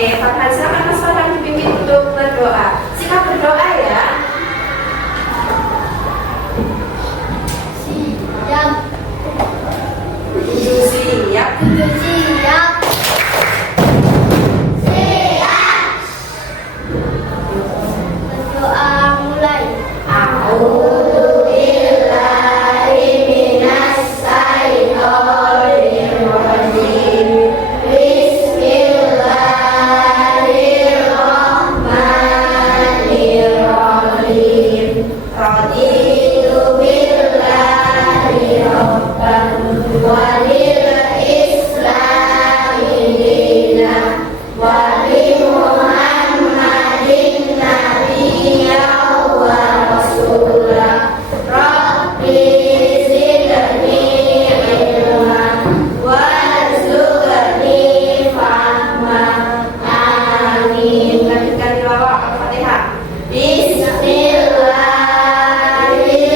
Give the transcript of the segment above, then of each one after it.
Oke, Farhan, silakan Mas Farhan dipimpin untuk berdoa. Silakan berdoa ya. Siap. Siap. Siap. Berdoa mulai. Bismillahirrahmanirrahim.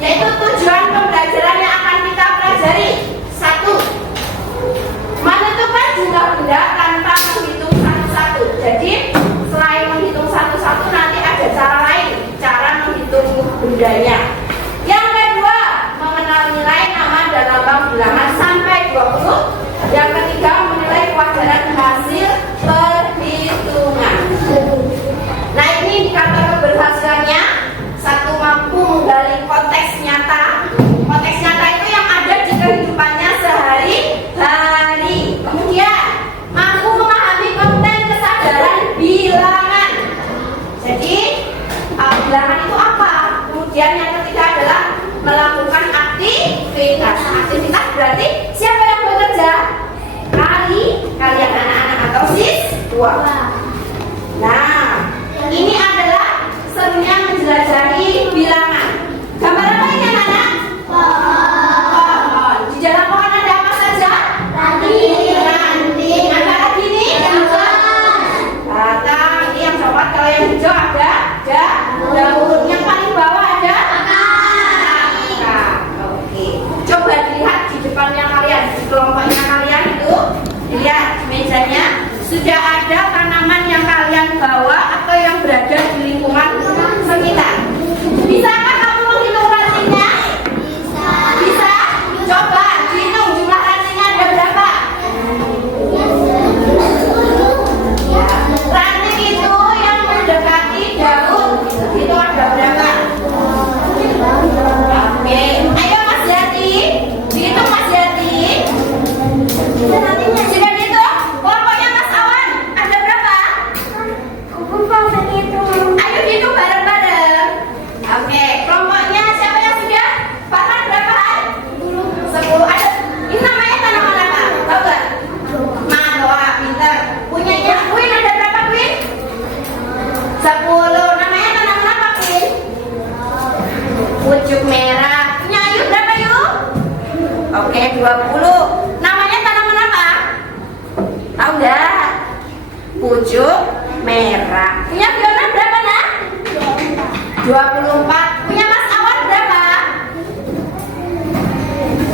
yaitu tujuan pembelajaran yang akan kita pelajari. 1. Menentukan jumlah benda tanpa menghitung satu-satu. Jadi selain menghitung satu-satu nanti ada cara lain, cara menghitung bendanya. Yang kedua, mengenal nilai nama dan lambang bilangan sampai 20. Yang ketiga, menilai kewajaran hasil perhitungan. Nah, ini indikator keberhasilannya. 1. Mampu menggali konteks nyata. Konteks nyata itu yang ada di kehidupannya sehari-hari. Kemudian mampu memahami konten kesadaran bilangan. Jadi bilangan itu apa? Kemudian yang ketiga adalah melakukan aktivitas. Aktivitas berarti siapa yang bekerja? Kalian anak-anak atau siswa. Nah, ini adalah serunya menjelajahi bilangan. Gambar apa ini anak-anak? Pohon. Di dalam pohon ada apa saja? Ranting. Ada lagi nih? Batang. Ini yang coklat. Kalau yang hijau ada daun. Yang paling bawah ada akar. Oke. Coba dilihat di depannya kalian, di kelompoknya kalian itu. Lihat mejanya, sudah ada tanaman yang kalian bawa atau yang berada di lingkungan sekitar. Bisakah kamu menghitung rantingnya? Bisa? Coba hitung jumlah rantingnya ada berapa? Ya. Ranting itu yang mendekati daun itu ada berapa? Oke, ayo Mas Yati, dihitung Mas Yati. Sudah dihitung? Kelompoknya Mas Awan ada berapa? Ayo hitung bareng-bareng. Oke, kelompoknya siapa yang sudah? Farhan berapa? 10. Ada. Ini namanya tanaman apa? Tahu gak? Mawar, pintar. Punyanya Queen ada berapa Queen? 10. Namanya tanaman apa Queen? Pucuk merah. Punya Ayu berapa Yu? Oke, 20. Namanya tanaman apa? Tahu gak? Pucuk merah. Punya Fiona berapa nak? 24. Punya Mas Awan berapa?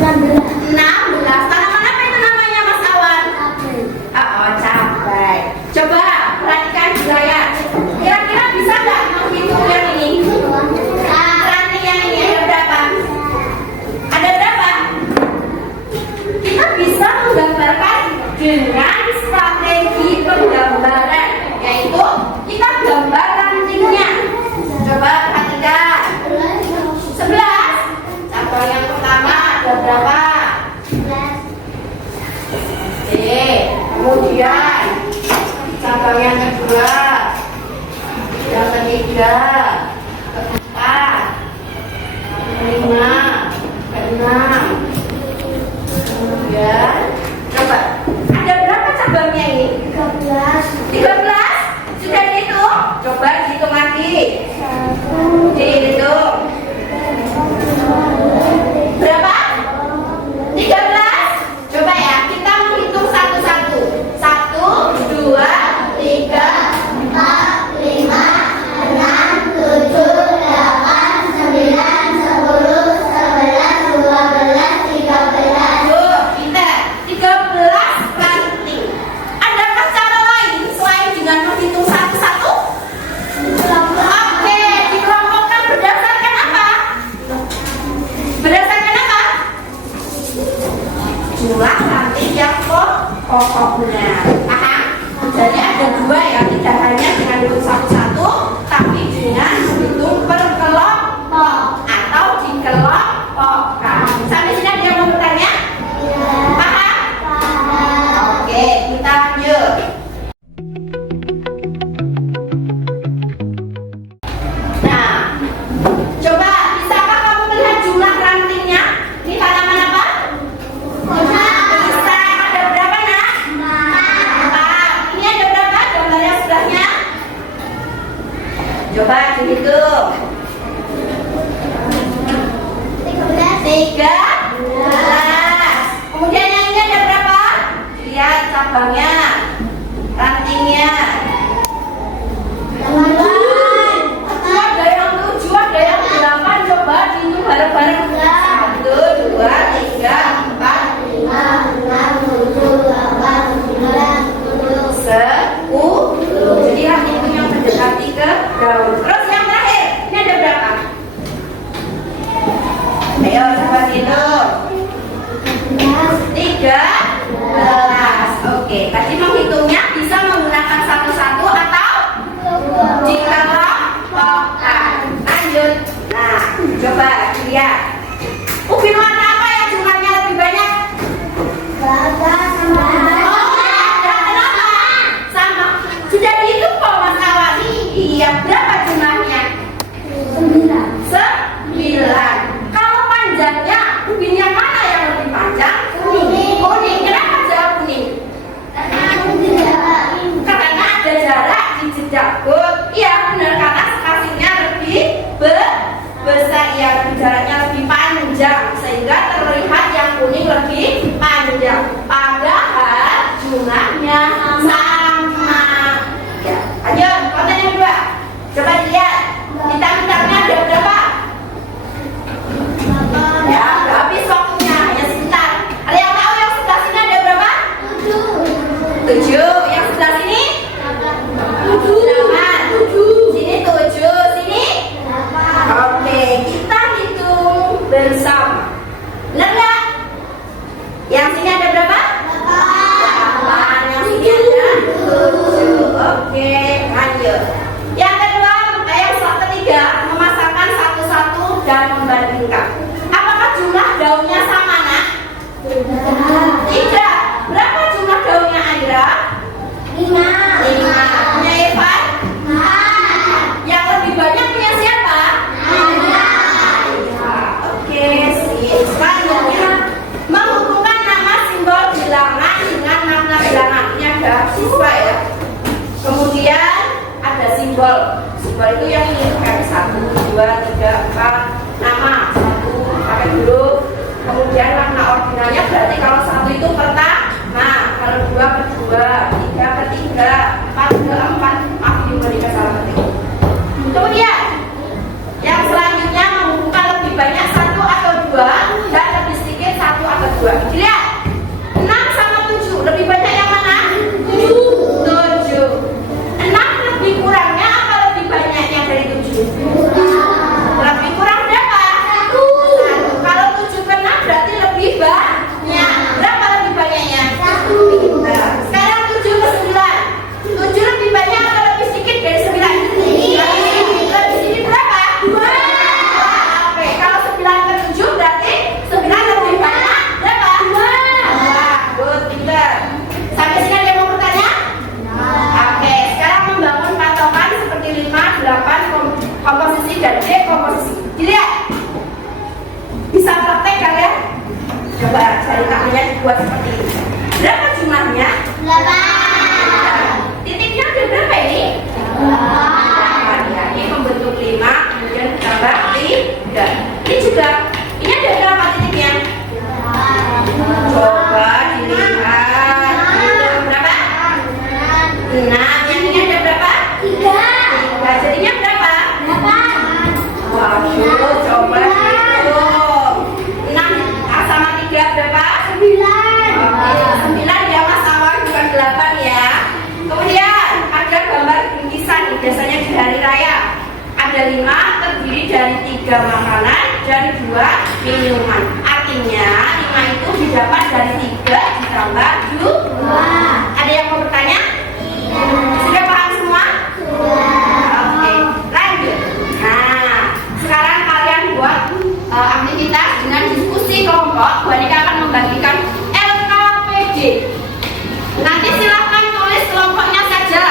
16. Tanaman apa itu namanya Mas Awan? Oh, cabai. Coba perhatikan juga ya. Kira-kira bisa nggak menghitung yang ini? Ranting yang ini ada berapa? Ada berapa? Kita bisa menggambarkan dengan strategi penggambaran, yaitu kita gambar rantingnya. Coba perhatikan. 11. Contoh yang pertama ada berapa? Oke. Kemudian contoh yang kedua, yang ketiga, keempat, kelima, keenam. Kemudian coba ada berapa cabangnya ini? 13. Sudah dihitung? Coba dihitung lagi. Dihitung. Berapa? 13. Coba ya, kita menghitung satu-satu. 1, 2, 3, 4, 5, 6, 7, 8, 9, 10, 11, 12, 13. Tuh, pintar. 13 ranting. Adakah cara lain selain dengan menghitung satu-satu? Oke, dikelompokkan berdasarkan apa? Berdasarkan apa? Jumlah ranting yang pokoknya. Paham? Jadi ada dua ya, tidak hanya dengan hitung satu-satu, tapi dengan hitung per kelompok atau dikelompokkan. Sampai sini ada yang mau bertanya? Paham? Oke, kita lanjut. Nah, coba bisakah kamu melihat jumlah rantingnya? Ini tanaman apa? Bisa. Ada berapa nak? 4. Ini ada berapa? Gambarnya sebelahnya. Coba dihitung. 13. Kemudian yang ini ada berapa? Lihat cabangnya, rantingnya. Ada yang 7, ada yang 8. Coba dihitung bareng-bareng. lanjut. Nah, coba lihat. Ubin warna apa yang jumlahnya lebih banyak? Bapak sama Kenapa? Sama. Sudah dihitung kok Mas Awan? Iya, berapa jumlahnya? 9. 9. Kalau panjangnya, ubin yang mana yang lebih panjang? Kuning. Kuning. Kenapa jawab kuning? Karena ada jarak di jejak bot. Iya benar, karena spasinya lebih besar, ya jaraknya lebih panjang sehingga terlihat yang kuning lebih panjang. Padahal jumlahnya sama. Ya, lanjut konten yang kedua. Coba lihat bintang-bintangnya ada berapa? Ya, udah habis waktunya, hanya sebentar. Ada yang tahu yang sebelah sini ada berapa? 7. Yang sebelah sini? 8. Sini 7. Sini? Oke, kita hitung bersama. Benar nggak? Yang sini ada berapa? 8. Yang sini ada 7. Oke, lanjut. Yang kedua, yang ketiga, memasangkan satu-satu dan membandingkan. Apakah jumlah daunnya sama, Nak? Tidak. Berapa jumlah daunnya Aira? 5. Punya Irfan? Yang lebih banyak punya siapa? Oke, sip. Selanjutnya, menghubungkan nama simbol bilangan dengan makna bilangan. Ini ada siswa ya. Kemudian ada simbol. Simbol itu yang ini kayak 1, 2, 3, 4. Nama 1 pakai huruf. Kemudian makna ordinalnya berarti kalau 1 itu pertama, kalau 2 kedua, 3 ketiga, 4 keempat. Maaf diberikan salah ketik. Kemudian yang selanjutnya menghubungkan lebih banyak 1 atau 2 dan lebih sedikit 1 atau 2. Dilihat 6 sama 7 lebih banyak yang mana? 7. 6 lebih kurangnya apa lebih banyaknya dari 7? Lebih kurang berapa? 1. Kalau 7 ke 6 berarti lebih banyak. Berapa lebih banyaknya? 1. Nah, sekarang 7 ke 9. 7 lebih banyak atau lebih sedikit dari 9? Lebih sedikit berapa? 2. Oke, kalau 9 ke 7 berarti 9 lebih banyak berapa? 2. Good, pintar. Sampai sini ada yang mau bertanya? Oke, sekarang membangun patokan seperti 5, 8, komposisi dan dekomposisi. Dilihat. Bisa praktek kalian? Coba cari taknya dibuat seperti ini. Berapa jumlahnya? 8. Titiknya ada berapa ini? 8. Ya, ini membentuk 5, kemudian ditambah 3. Ini juga, ini ada berapa titiknya? Coba dilihat. Itu berapa? 6. Yang ini ada berapa? 3. Jadinya berapa? 8. Waduh, coba hitung. 6 sama 3 berapa? 9. Oke, 9 ya Mas Awan, bukan 8 ya. Kemudian ada gambar bingkisan nih, biasanya di hari raya. Ada 5 terdiri dari 3 makanan dan 2 minuman. Artinya 5 itu didapat dari 3 ditambah 2. Ada yang mau bertanya? Sudah paham semua? Oke, lanjut. Nah, sekarang kalian buat aktivitas dengan diskusi kelompok. Bu Anika akan membagikan LKPD. Nanti silahkan tulis kelompoknya saja.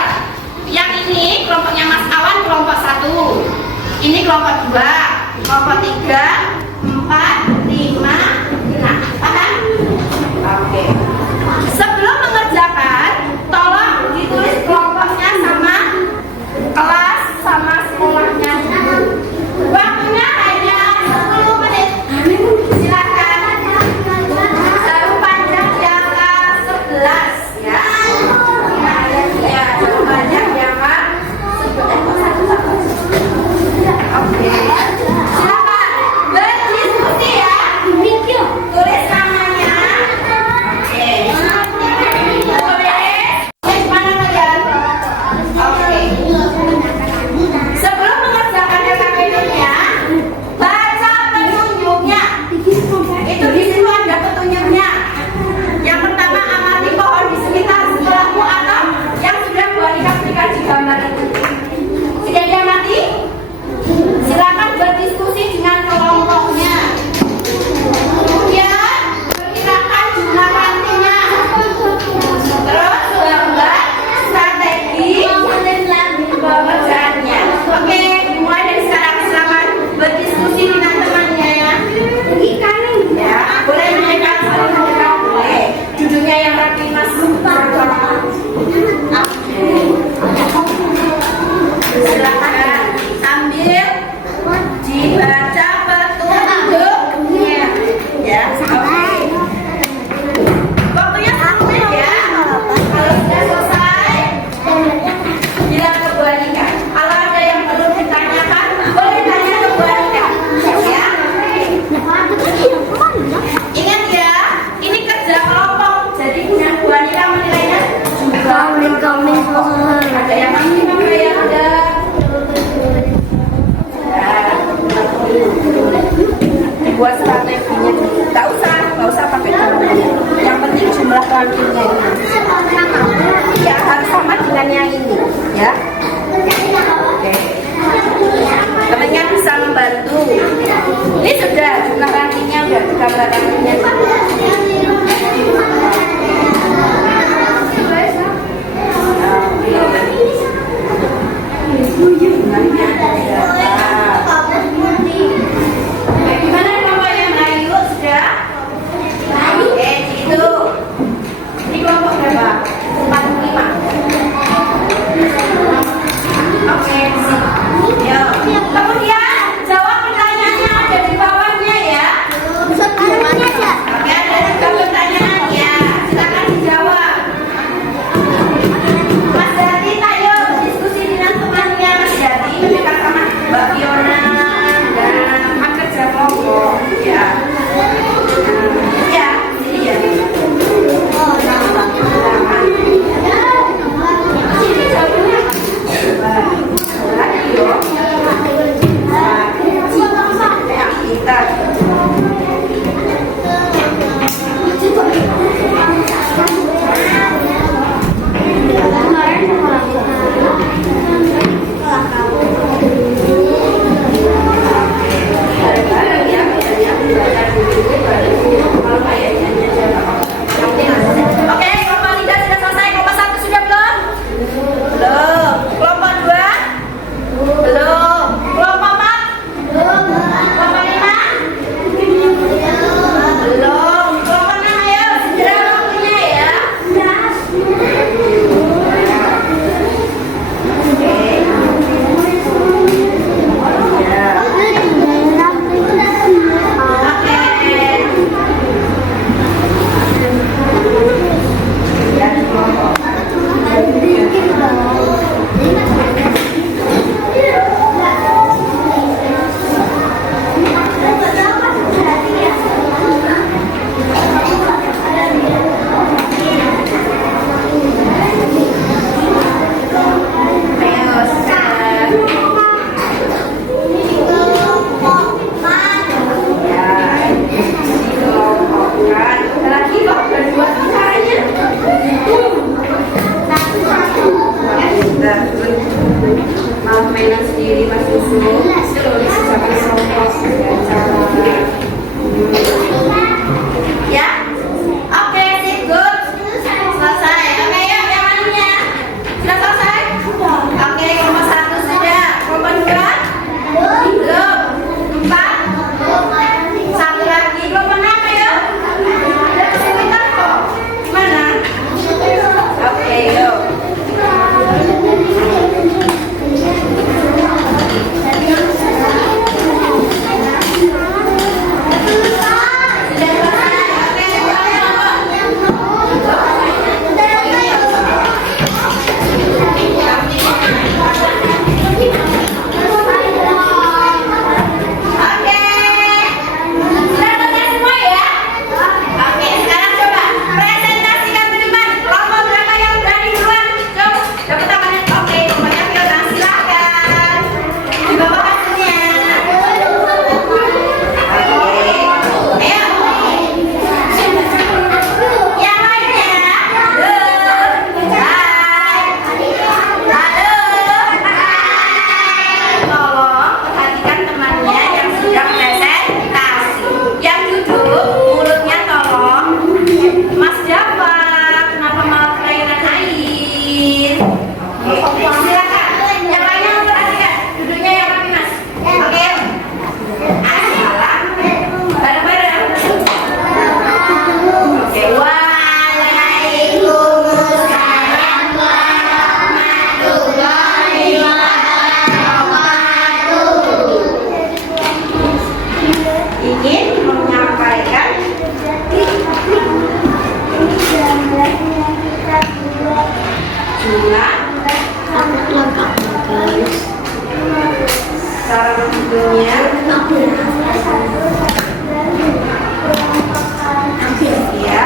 Yang ini kelompoknya Mas Awan kelompok 1. Ini kelompok 2, kelompok 3, 4, 5, 6. Paham? Oke. Sebelum mengerjakan, tolong ditulis kelompoknya sama kelas sama sekolahnya. Waktunya hanya 10 menit. Silakan. Jarum panjang di angka 11 ya. Ya, jarum panjang di angka 11. Oke. Silakan. buat strateginya. Nggak usah pakai jumlahnya. Yang penting jumlah rankingnya ini. Ya harus sama dengan yang ini, ya. Oke. Temannya bisa membantu. Ini sudah jumlah rankingnya, udah gambar rankingnya. Gimana kelompoknya Melayu? Sudah? Oke, itu. Ini kelompok berapa? 45. Oke, ya. Kemudian jawab pertanyaannya ada di bawahnya ya. Oke, ada juga pertanyaan ya. Silakan dijawab. Mas Dati, ayo diskusi dengan temannya Mas Dati. Dekat sama Mbak Fiona dan Mas kerja kelompok ya. Ya, sini ya. Sini jawabnya. Lagi yo. Kita. Oke, kelompok 3 sudah selesai. Kelompok 1 sudah belum? Belum. Kelompok 2? Belum. Kelompok 4? Kelompok 5? Belum. Kelompok 6 ayo, segera waktunya ya. Maaf mainan sendiri Mas Yusuf. Ya, oke, sip, good. Selesai. Oke, yuk yang lainnya. Sudah selesai? Oke, kelompok 1 sudah. Kelompok 2? Belum. 4? Satu lagi. Kelompok 6 ayo. Ada kesulitan kok. Gimana? Oke, yuk. Cara menghitungnya ya.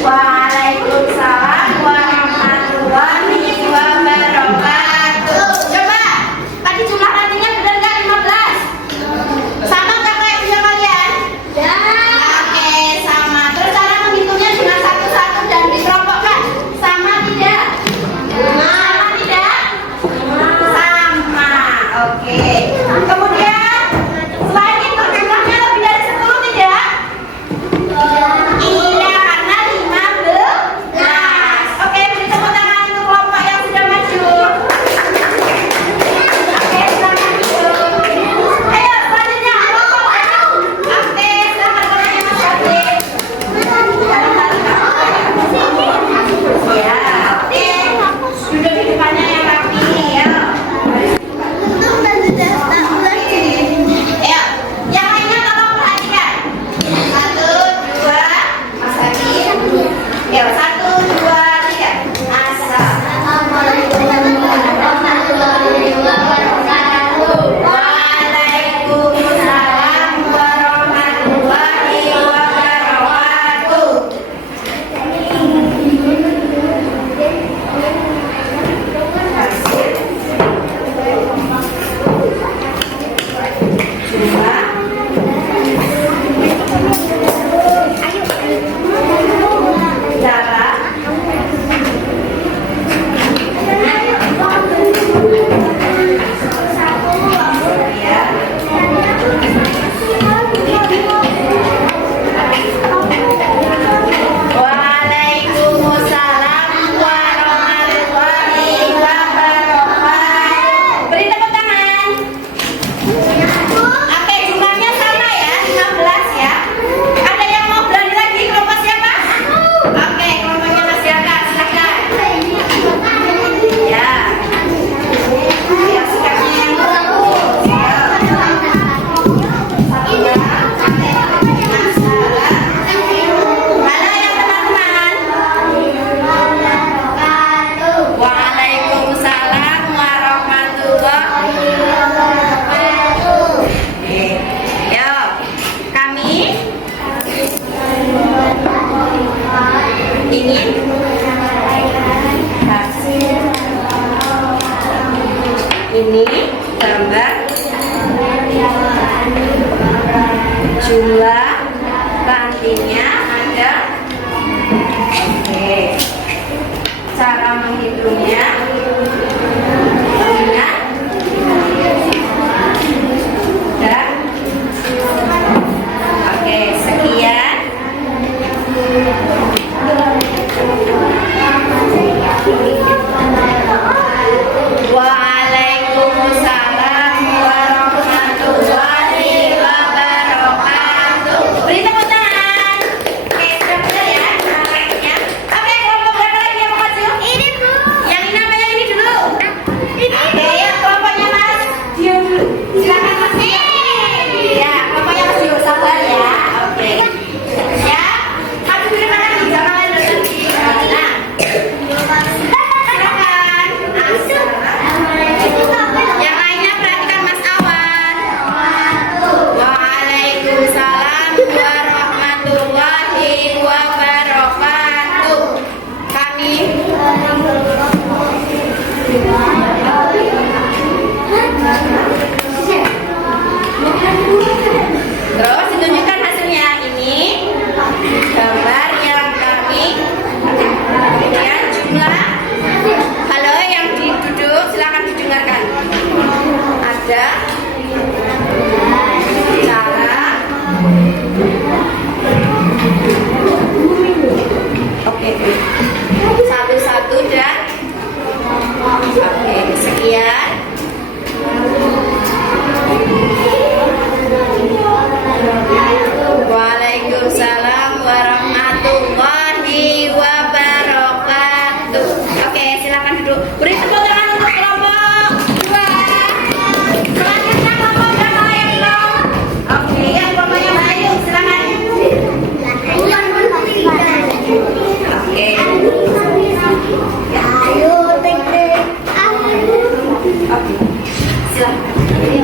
Waalaikumsalam warahmatullahi wabarakatuh. Coba Duduk di depannya yang rapi ya. Untung dan tidak tak ulas Ya, yang lainnya tolong perhatikan. 1, 2, Mas Hadi. Ya, 1, 2, 3. Assalamualaikum warahmatullahi wabarakatuh. Waalaikumsalam warahmatullahi wabarakatuh. Cara Waalaikumsalam warahmatullahi wabarakatuh. Beri tepuk tangan. Oke, jumlahnya sama ya, 15 ya. Ada yang mau berani lagi? Kelompok siapa? Oke, kelompoknya Mas Yaka, silakan. Ya. Ya, sikapnya yang bagus. Ya. Satunya. Masalah. Mana yang teman-teman? Waalaikumsalam warahmatullahi wabarakatuh. Oke. Yo, kami ingin hasil ini gambar jumlah rantingnya ada. Oke, cara menghitungnya ingat dan oke, sekian. Waalaikumsalam warahmatullahi wabarakatuh. Beri tepuk tangan. Oke, sudah benar ya caranya. Oke, kelompok berapa lagi yang mau maju? Ini Bu. Yang ini apa yang ini dulu? Ini Oke, ya kelompoknya Mas Dio dulu. Silakan Mas Dio. Ya, kelompoknya Mas Dio, sabar ya. Oke. Ya, maju dulu lagi, jangan lain lagi. Nah, silakan. Yang lainnya perhatikan Mas Awan. Waalaikumsalam warahmatullahi wabarakatuh. Kami terus ditunjukkan hasilnya. Ini gambar yang kami kemudian jumlah. Halo yang duduk silakan didengarkan. Ada cara. Oke, satu-satu dan oke, sekian. Waalaikumsalam warahmatullahi wabarakatuh. Oke, silakan duduk. Beri tepuk tangan untuk kelompok 2. Selanjutnya kelompok berapa yang belum? Oke, yang kelompoknya Bayu, silakan. Oke. Ayo, tek-tek. Oke. Silakan.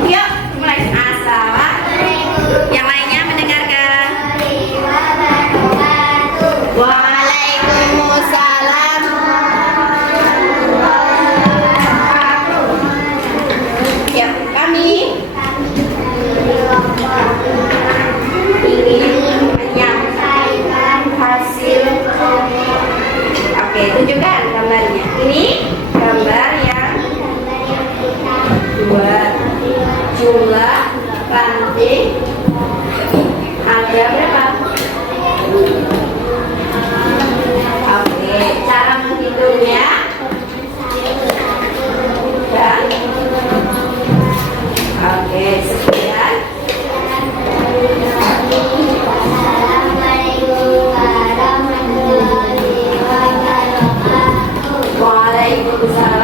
Yuk, mulai. Assalamualaikum. Yang lainnya mendengarkan. Waalaikumsalam. Ya, kami ingin menyampaikan hasil. Oke, tunjukkan gambarnya. Ini gambar yang buat jumlah ranting ada berapa? Oke, cara menghitungnya dan oke, sekian. Waalaikumsalam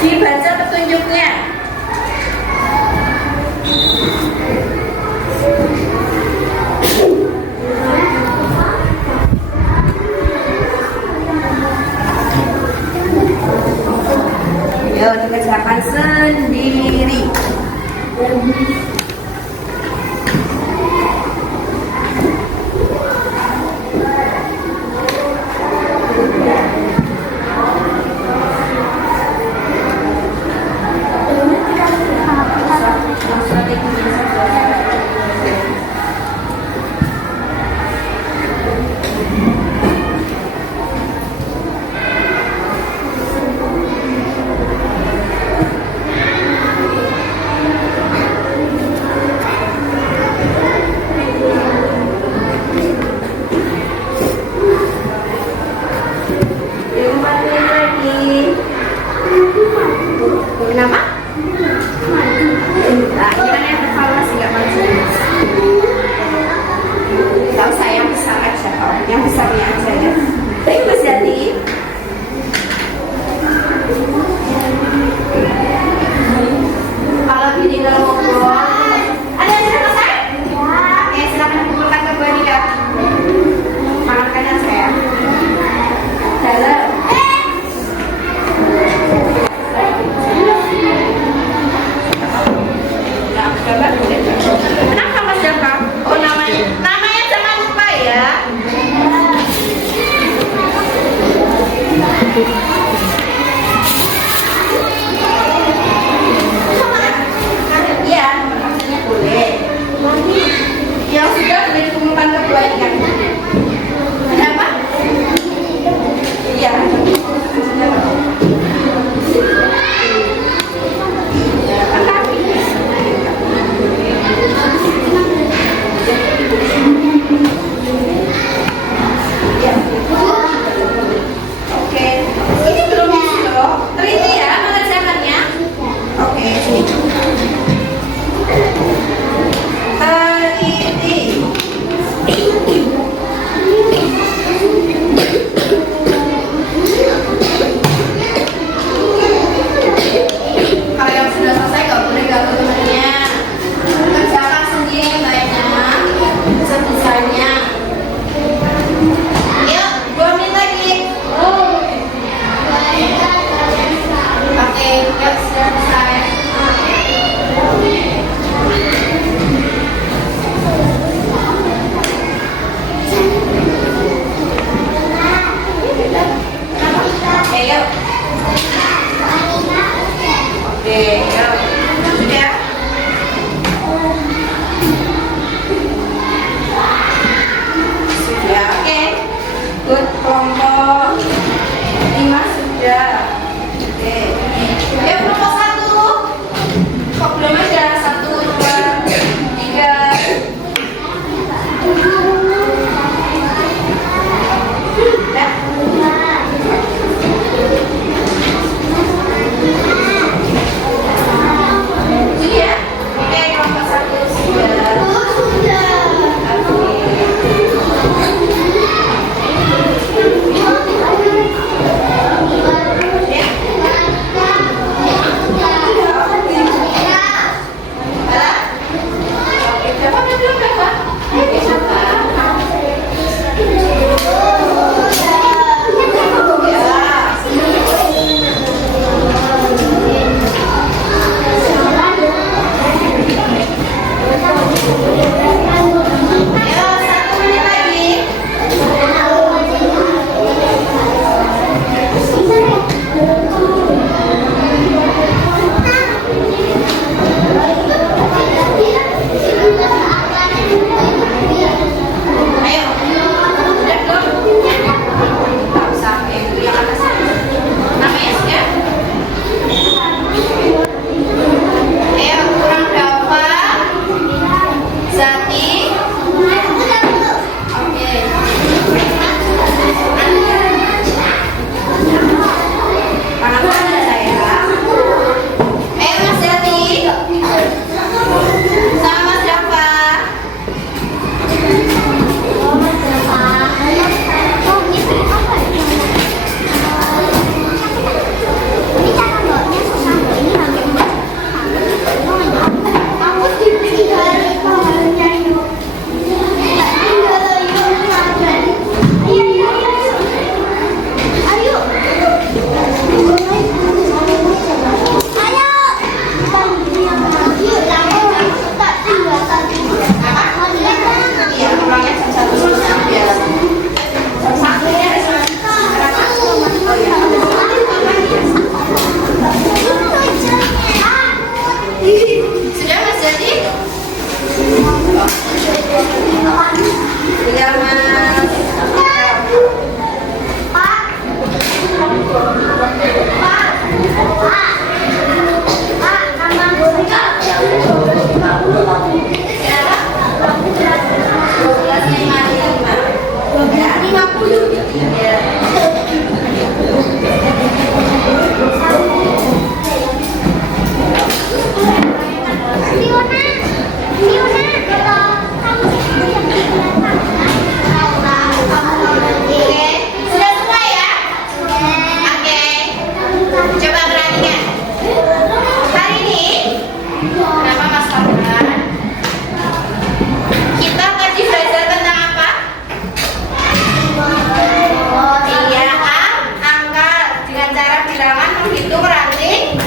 Dibaca petunjuknya. Yuk dikerjakan sendiri.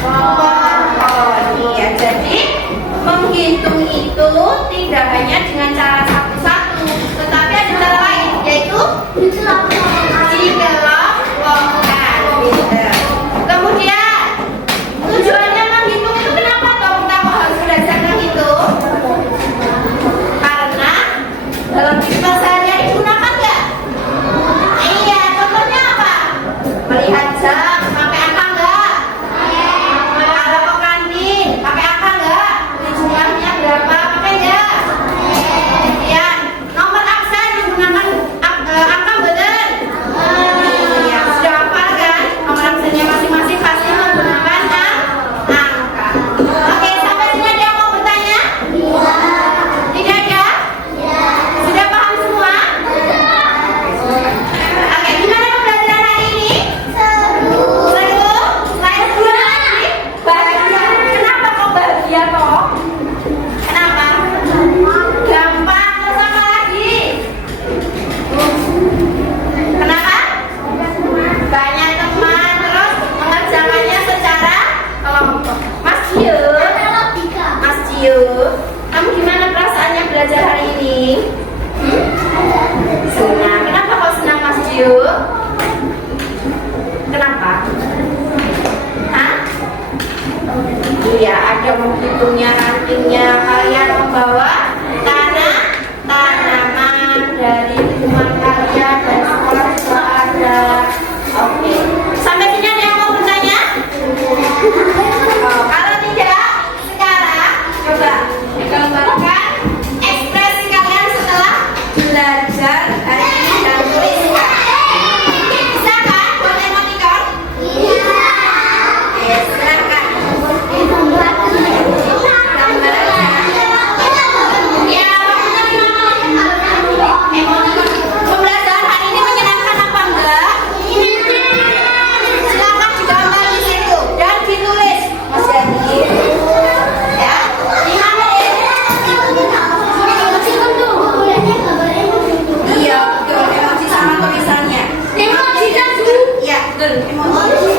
Iya, jadi menghitung itu tidak hanya dengan cara satu-satu, tetapi ada cara lain, yaitu dikelompokkan. Kemudian tujuannya menghitung itu kenapa toh kita harus belajar menghitung? Karena dalam kehidupan sehari-hari digunakan nggak? Iya, contohnya apa? Melihat jam, pakai angka nggak? Kalau ke kantin, pakai angka nggak? Jumlahnya berapa? Pakai nggak? Kemudian nomor absen menggunakan angka betul. Iya, sudah hafal kan? Nomor absennya masing-masing pasti menggunakan angka. Oke, sampai sini ada yang mau bertanya? Tidak ada? Sudah paham semua? Oke, gimana pembelajaran hari ini? Seru. Slide 2 lagi? Bahagia. Kenapa kok bahagia toh? Kenapa? Gampang. Terus apa lagi? Kenapa? Banyak teman. Terus mengerjakannya secara kelompok. Mas Cio, kamu gimana perasaannya belajar hari ini? Senang. Kenapa kok senang Mas Cio? Kenapa? Hah? Iya, ada menghitungnya, rantingnya. Kalian membawa tanaman dari rumah kalian dan sekolah juga ada. Oke. Sampai sini ada yang mau bertanya? Kalau tidak, sekarang coba digambarkan ekspresi kalian setelah belajar hari ini dan tuliskan. Bisa kan buat emoticon? Oke, silakan. Gambarnya. Ya, waktunya gimana? Emoticon. Pembelajaran hari ini menyenangkan apa enggak? Silakan digambar di situ dan ditulis, Mas Dani. Ya, gimana ya? Iya, betul. Emoji sama tulisannya. Emoji kan? Iya, betul. Emoji.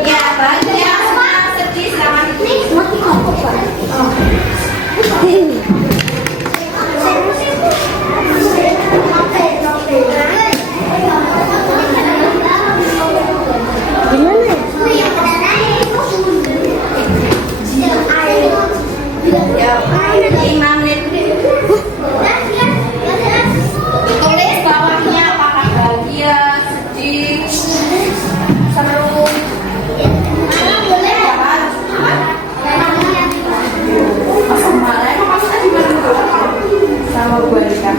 Ya, bahagia, senang, sedih, sama ya, 5 menit. Tulis bawahnya apakah bahagia, sedih, seru. Malah emang maksudnya gimana? Sama Bu Alika.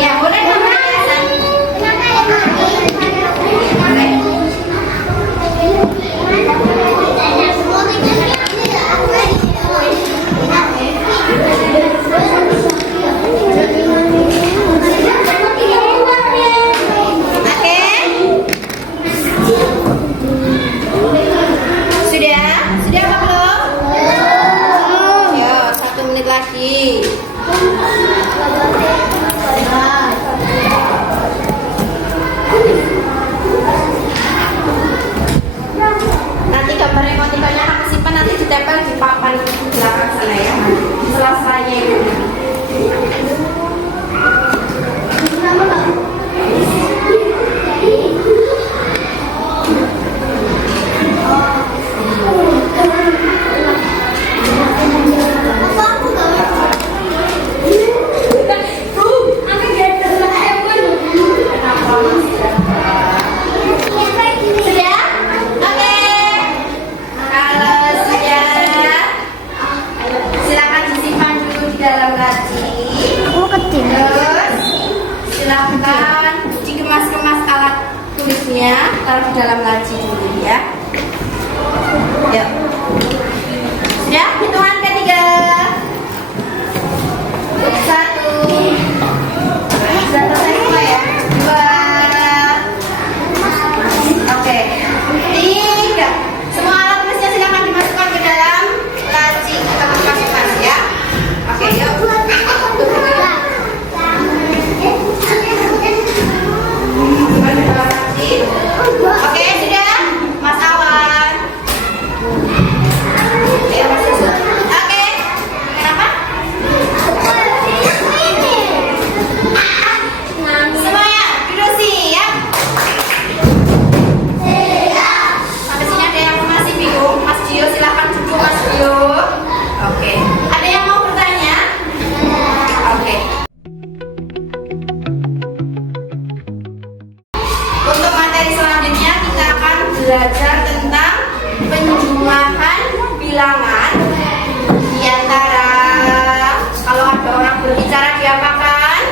Ya, boleh dong. Sudah apa belum? Ya, 1 menit lagi. Nanti gambar emoticonnya kamu simpan, nanti ditempel di papan belakang sana ya. Sela-selanya itu. Sudah? Oke. Kalau taruh di dalam laci dulu ya. Yuk. Sudah, hitungan ketiga. 1. Sudah selesai semua ya? 2. Oke. 3. Semua alat tulisnya silakan dimasukkan ke dalam laci atau masukkan ya. Oke, yuk. Oke, sudah, Mas Awan. Oke, kenapa? Semuanya duduk siap. Sampai sini ada yang masih bingung? Mas Dio, silahkan duduk Mas Dio. Oke, ada yang mau bertanya? Oke. Untuk materi selanjutnya kita akan belajar tentang penjumlahan bilangan di antara, kalau ada orang berbicara diapakan?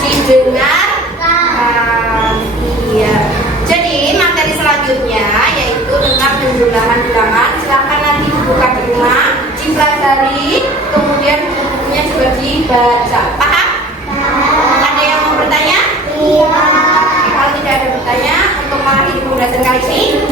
Didengarkan. Iya. Jadi materi selanjutnya yaitu tentang penjumlahan bilangan. Silahkan nanti dibuka di rumah, dipelajari, kemudian bukunya juga dibaca. Paham? Ada yang mau bertanya? Kalau tidak ada bertanya, untuk malam ini belajar kali ini